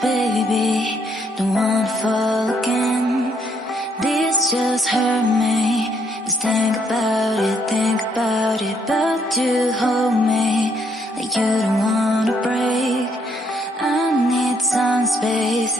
baby, don't wanna fall again. This just hurt me. Just think about it, but you hold me like you don't wanna break. I need some space,